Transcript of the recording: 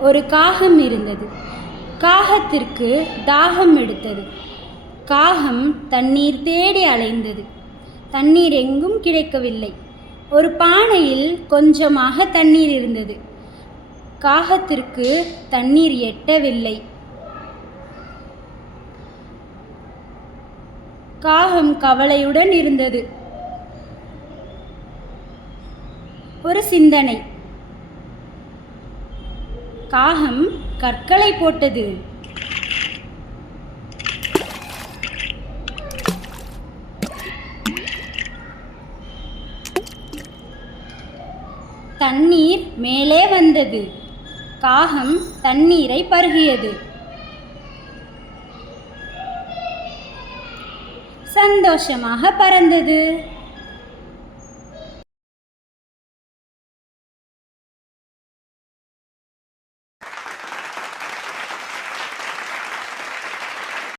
ஒரு காகம் இருந்தது. காகத்திற்கு தாகம் எடுத்தது. காகம் தண்ணீர் தேடி அலைந்தது. தண்ணீர் எங்கும் கிடைக்கவில்லை. ஒரு பானையில் கொஞ்சமாக தண்ணீர் இருந்தது. காகத்திற்கு தண்ணீர் எட்டவில்லை. காகம் கவலையுடன் இருந்தது. ஒரு சிந்தனை. காகம் கற்களை போட்டது. தண்ணீர் மேலே வந்தது. காகம் தண்ணீரை பருகியது. சந்தோஷமாக பறந்தது.